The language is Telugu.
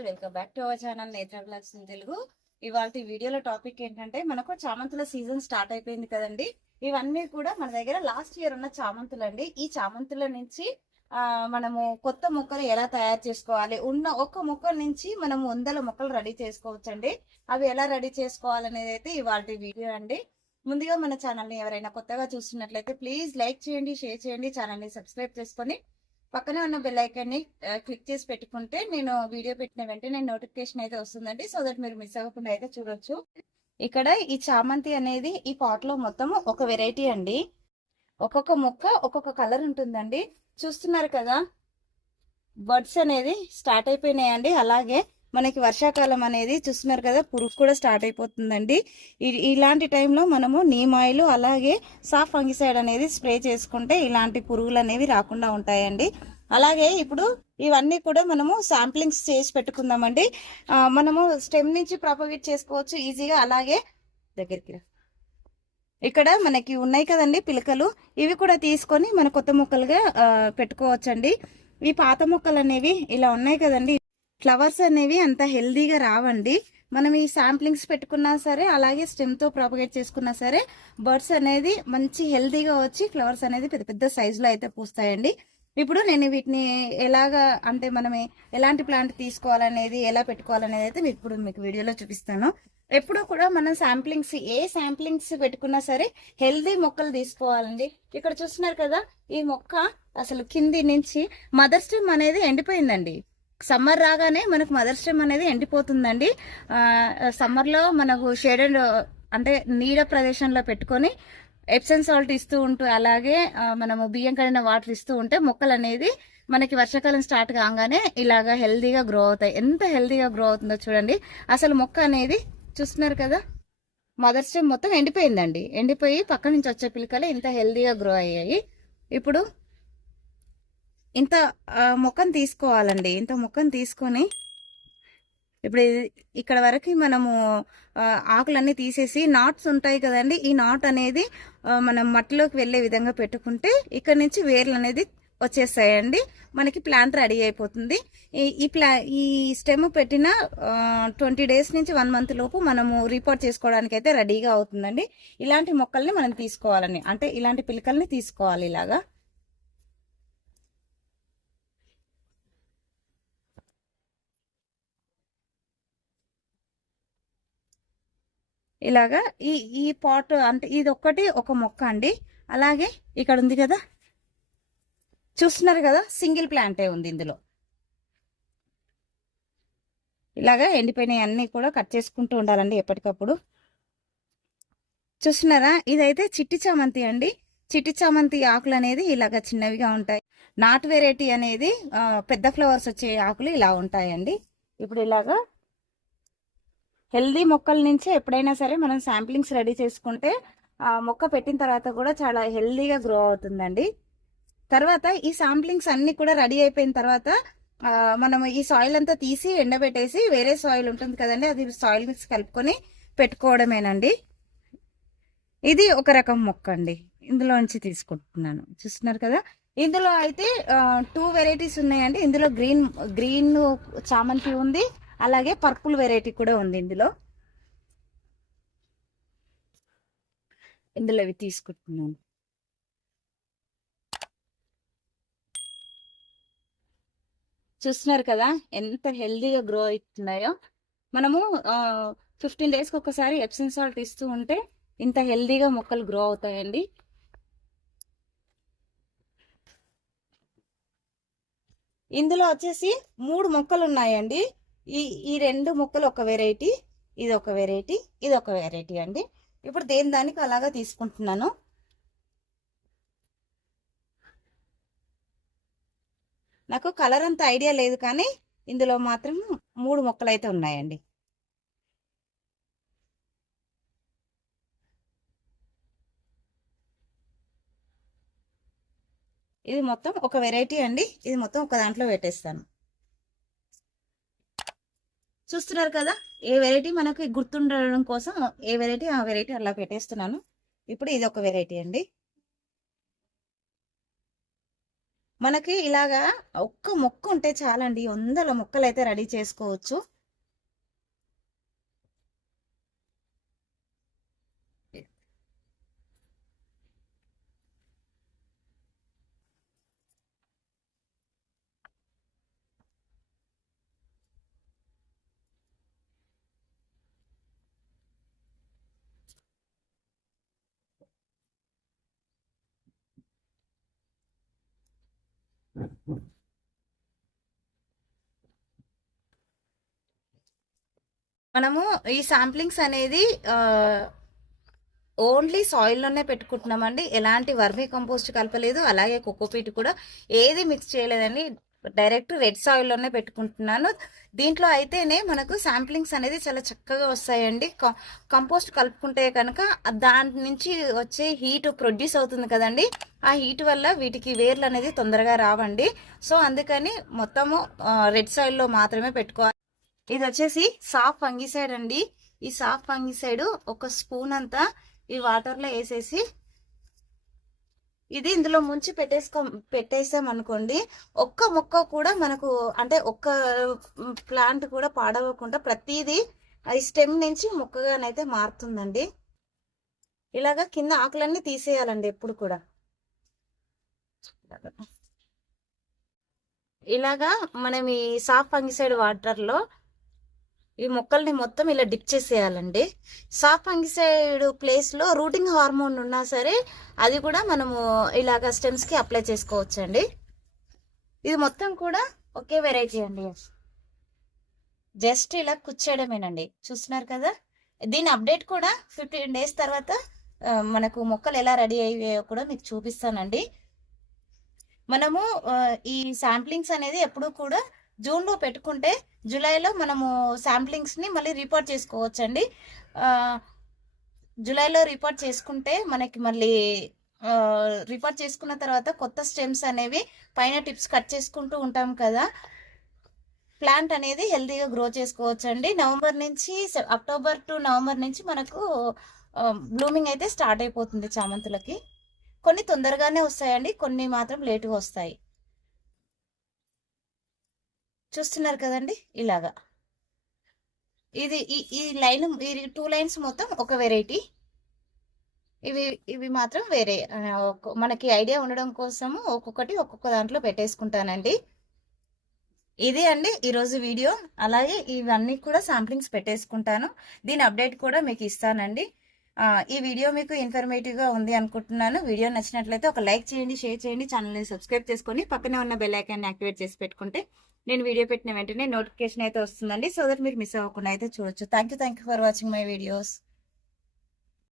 Welcome back to our channel నేత్ర బ్లాగ్స్ ఇన్ తెలుగు. ఇవాళ వీడియోలో టాపిక్ ఏంటంటే, మనకు చామంతుల సీజన్ స్టార్ట్ అయిపోయింది కదండి. ఇవన్నీ కూడా మన దగ్గర లాస్ట్ ఇయర్ ఉన్న చామంతులు అండి. ఈ చామంతుల నుంచి మనము కొత్త మొక్కలు ఎలా తయారు చేసుకోవాలి, ఉన్న ఒక్క మొక్క నుంచి మనము 100 మొక్కలు రెడీ చేసుకోవచ్చండి. అవి ఎలా రెడీ చేసుకోవాలనేది అయితే ఇవాళ వీడియో అండి. ముందుగా మన ఛానల్ని ఎవరైనా కొత్తగా చూస్తున్నట్లయితే ప్లీజ్ లైక్ చేయండి, షేర్ చేయండి, ఛానల్ని సబ్స్క్రైబ్ చేసుకొని పక్కనే ఉన్న బెల్ ఐకాన్ని క్లిక్ చేసి పెట్టుకుంటే నేను వీడియో పెట్టిన వెంటనే నోటిఫికేషన్ అయితే వస్తుందండి. సో దట్ మీరు మిస్ అవ్వకుండా అయితే చూడొచ్చు. ఇక్కడ ఈ చామంతి అనేది ఈ పాట్ లో మొత్తం ఒక వెరైటీ అండి. ఒక్కొక్క మొక్క ఒక్కొక్క కలర్ ఉంటుందండి. చూస్తున్నారు కదా, బర్డ్స్ అనేది స్టార్ట్ అయిపోయినాయండి. అలాగే మనకి వర్షాకాలం అనేది చూస్తున్నారు కదా, పురుగు కూడా స్టార్ట్ అయిపోతుందండి. ఇలాంటి టైంలో మనము నీమ్ ఆయిల్ అలాగే సాఫ్ ఫంగిసైడ్ అనేది స్ప్రే చేసుకుంటే ఇలాంటి పురుగులు అనేవి రాకుండా ఉంటాయండి. అలాగే ఇప్పుడు ఇవన్నీ కూడా మనము శాంప్లింగ్స్ చేసి పెట్టుకుందామండి. మనము స్టెమ్ నుంచి ప్రాపగేట్ చేసుకోవచ్చు ఈజీగా. అలాగే దగ్గరికి ఇక్కడ మనకి ఉన్నాయి కదండి పిలకలు, ఇవి కూడా తీసుకొని మన కొత్త మొక్కలుగా పెట్టుకోవచ్చండి. ఈ పాత మొక్కలు అనేవి ఇలా ఉన్నాయి కదండి, ఫ్లవర్స్ అనేవి అంత హెల్దీగా రావండి. మనం ఈ శాంప్లింగ్స్ పెట్టుకున్నా సరే, అలాగే స్టెమ్తో ప్రాపగేట్ చేసుకున్నా సరే, బర్డ్స్ అనేది మంచి హెల్దీగా వచ్చి ఫ్లవర్స్ అనేది పెద్ద పెద్ద సైజులో అయితే పూస్తాయండి. ఇప్పుడు నేను వీటిని ఎలాగా అంటే మనం ఎలాంటి ప్లాంట్ తీసుకోవాలనేది, ఎలా పెట్టుకోవాలనేది అయితే ఇప్పుడు మీకు వీడియోలో చూపిస్తాను. ఎప్పుడు కూడా మనం ఏ శాంప్లింగ్స్ పెట్టుకున్నా సరే హెల్దీ మొక్కలు తీసుకోవాలండి. ఇక్కడ చూస్తున్నారు కదా, ఈ మొక్క అసలు కింది నుంచి మదర్ స్టెమ్ అనేది ఎండిపోయిందండి. సమ్మర్ రాగానే మనకు మదర్ స్టెమ్ అనేది ఎండిపోతుందండి. సమ్మర్లో మనకు షేడెడ్ అంటే నీడ ప్రదేశంలో పెట్టుకొని ఎప్సమ్ సాల్ట్ ఇస్తూ ఉంటూ, అలాగే మనము బియ్యం కడిగిన వాటర్ ఇస్తూ ఉంటే మొక్కలు అనేది మనకి వర్షాకాలం స్టార్ట్ కాగానే ఇలాగా హెల్దీగా గ్రో అవుతాయి. ఎంత హెల్దీగా గ్రో అవుతుందో చూడండి. అసలు మొక్క అనేది చూస్తున్నారు కదా, మదర్ స్టెమ్ మొత్తం ఎండిపోయిందండి. ఎండిపోయి పక్క నుంచి వచ్చే పిలకలు ఇంత హెల్దీగా గ్రో అయ్యాయి. ఇప్పుడు ఇంత మొక్కను తీసుకోవాలండి. ఇంత మొక్కను తీసుకొని ఇప్పుడు ఇక్కడ వరకు మనము ఆకులన్నీ తీసేసి నాట్స్ ఉంటాయి కదండి, ఈ నాట్ అనేది మనం మట్టిలోకి వెళ్ళే విధంగా పెట్టుకుంటే ఇక్కడ నుంచి వేర్లు అనేది వచ్చేస్తాయండి. మనకి ప్లాంట్ రెడీ అయిపోతుంది. ఈ స్టెమ్ పెట్టిన 20 days నుంచి 1 month లోపు మనము రిపోర్ట్ చేసుకోవడానికి అయితే రెడీగా అవుతుందండి. ఇలాంటి మొక్కల్ని మనం తీసుకోవాలని, అంటే ఇలాంటి పిలకల్ని తీసుకోవాలి. ఇలాగా ఈ పాట్ అంటే ఇది ఒక్కటి ఒక మొక్క అండి. అలాగే ఇక్కడ ఉంది కదా, చూస్తున్నారు కదా, సింగిల్ ప్లాంటే ఉంది ఇందులో. ఇలాగా ఎండిపోయినాయి అన్ని కూడా కట్ చేసుకుంటూ ఉండాలండి ఎప్పటికప్పుడు. చూస్తున్నారా, ఇదైతే చిట్టి చామంతి అండి. చిట్టి చామంతి ఆకులు అనేది ఇలాగా చిన్నవిగా ఉంటాయి. నాట్ వెరైటీ అనేది పెద్ద ఫ్లవర్స్ వచ్చే ఆకులు ఇలా ఉంటాయండి. ఇప్పుడు ఇలాగా హెల్దీ మొక్కల నుంచి ఎప్పుడైనా సరే మనం శాంప్లింగ్స్ రెడీ చేసుకుంటే మొక్క పెట్టిన తర్వాత కూడా చాలా హెల్దీగా గ్రో అవుతుందండి. తర్వాత ఈ శాంప్లింగ్స్ అన్ని కూడా రెడీ అయిపోయిన తర్వాత మనం ఈ సాయిల్ అంతా తీసి ఎండబెట్టేసి వేరే సాయిల్ ఉంటుంది కదండి, అది సాయిల్ మిక్స్ కలుపుకొని పెట్టుకోవడమేనండి. ఇది ఒక రకం మొక్క అండి, ఇందులో నుంచి తీసుకుంటున్నాను. చూస్తున్నారు కదా, ఇందులో అయితే 2 varieties ఉన్నాయండి. ఇందులో గ్రీన్ చామంతి ఉంది, అలాగే పర్పుల్ వెరైటీ కూడా ఉంది. ఇందులో ఇవి తీసుకుంటున్నాను. చూస్తున్నారు కదా ఎంత హెల్దీగా గ్రో అవుతున్నాయో. మనము 15 daysకి ఒకసారి ఎప్సమ్ సాల్ట్ ఇస్తూ ఉంటే ఇంత హెల్దీగా మొక్కలు గ్రో అవుతాయండి. ఇందులో వచ్చేసి 3 మొక్కలు ఉన్నాయండి. ఈ 2 మొక్కలు ఒక వెరైటీ, ఇది ఒక వెరైటీ, ఇది ఒక వెరైటీ అండి. ఇప్పుడు దానికి అలాగా తీసుకుంటున్నాను. నాకు కలర్ అంత ఐడియా లేదు, కానీ ఇందులో మాత్రం 3 మొక్కలు అయితే ఉన్నాయండి. ఇది మొత్తం ఒక వెరైటీ అండి. ఇది మొత్తం ఒక దాంట్లో పెట్టేస్తాను. చూస్తున్నారు కదా, ఏ వెరైటీ మనకి గుర్తుండడం కోసం ఏ వెరైటీ ఆ వెరైటీ అలా పెట్టేస్తున్నాను. ఇప్పుడు ఇది ఒక వెరైటీ అండి. మనకి ఇలాగా ఒక్క మొక్క ఉంటే చాలండి, వందల మొక్కలు అయితే రెడీ చేసుకోవచ్చు. మనము ఈ శాంప్లింగ్స్ అనేది ఓన్లీ సాయిల్లోనే పెట్టుకుంటున్నామండి. ఎలాంటి వర్మీ కంపోస్ట్ కలపలేదు, అలాగే కోకోపీట్ కూడా ఏది మిక్స్ చేయలేదండి. డైరెక్ట్ రెడ్ సాయిల్లోనే పెట్టుకుంటున్నాను. దీంట్లో అయితేనే మనకు శాంప్లింగ్స్ అనేది చాలా చక్కగా వస్తాయండి. కంపోస్ట్ కలుపుకుంటే కనుక దాని నుంచి వచ్చే హీట్ ప్రొడ్యూస్ అవుతుంది కదండి, ఆ హీట్ వల్ల వీటికి వేర్లు అనేది తొందరగా రావండి. సో అందుకని మొత్తము రెడ్ సాయిల్లో మాత్రమే పెట్టుకోవాలి. ఇది వచ్చేసి సాఫ్ ఫంగిసైడ్ అండి. ఈ సాఫ్ ఫంగిసైడ్ ఒక స్పూన్ అంతా ఈ వాటర్లో వేసేసి ఇది ఇందులో ముంచి పెట్టేసాం అనుకోండి, ఒక్క మొక్క కూడా మనకు అంటే ఒక్క ప్లాంట్ కూడా పాడవకుండా ప్రతిదీ ఈ స్టెమ్ నుంచి మొక్కగానైతే మారుతుందండి. ఇలాగా కింద ఆకులన్నీ తీసేయాలండి ఎప్పుడు కూడా. ఇలాగా మనం ఈ సాఫ్ ఫంగిసైడ్ వాటర్లో ఈ మొక్కల్ని మొత్తం ఇలా డిప్ చేసేయాలండి. సాఫ్ ఫంగిసైడ్ ప్లేస్లో రూటింగ్ హార్మోన్ ఉన్నా సరే అది కూడా మనము ఇలాగ స్టెమ్స్కి అప్లై చేసుకోవచ్చండి. ఇది మొత్తం కూడా ఒకే వెరైటీ అండి, జస్ట్ ఇలా కుచ్చేయడమేనండి. చూస్తున్నారు కదా, దీని అప్డేట్ కూడా 15 days తర్వాత మనకు మొక్కలు ఎలా రెడీ అయ్యాయో కూడా మీకు చూపిస్తానండి. మనము ఈ శాంప్లింగ్స్ అనేది ఎప్పుడు కూడా జూన్లో పెట్టుకుంటే జూలైలో మనము శాంప్లింగ్స్ని మళ్ళీ రిపోర్ట్ చేసుకోవచ్చండి. జూలైలో రిపోర్ట్ చేసుకుంటే మనకి మళ్ళీ రిపోర్ట్ చేసుకున్న తర్వాత కొత్త స్టెమ్స్ అనేవి పైన టిప్స్ కట్ చేసుకుంటూ ఉంటాం కదా, ప్లాంట్ అనేది హెల్తీగా గ్రో చేసుకోవచ్చండి. నవంబర్ నుంచి అక్టోబర్ టు నవంబర్ నుంచి మనకు బ్లూమింగ్ అయితే స్టార్ట్ అయిపోతుంది చామంతులకి. కొన్ని తొందరగానే వస్తాయండి, కొన్ని మాత్రం లేటుగా వస్తాయి. చూస్తున్నారు కదండి, ఇలాగా ఇది ఈ లైన్, ఈ 2 lines మొత్తం ఒక వెరైటీ, ఇవి మాత్రం వేరే. మనకి ఐడియా ఉండడం కోసము ఒక్కొక్కటి ఒక్కొక్క దాంట్లో పెట్టేసుకుంటానండి. ఇది అండి ఈరోజు వీడియో. అలాగే ఇవన్నీ కూడా శాంప్లింగ్స్ పెట్టేసుకుంటాను, దీని అప్డేట్ కూడా మీకు ఇస్తానండి. ఈ వీడియో మీకు ఇన్ఫర్మేటివ్గా ఉంది అనుకుంటున్నాను. వీడియో నచ్చినట్లయితే ఒక లైక్ చేయండి, షేర్ చేయండి, ఛానల్ని సబ్స్క్రైబ్ చేసుకొని పక్కనే ఉన్న బెల్ ఐకాన్ని యాక్టివేట్ చేసి పెట్టుకుంటే నేను వీడియో పెట్టిన వెంటనే నోటిఫికేషన్ అయితే వస్తుందండి. సో దట్ మీరు మిస్ అవ్వకుండా అయితే చూడొచ్చు. Thank you for watching my videos.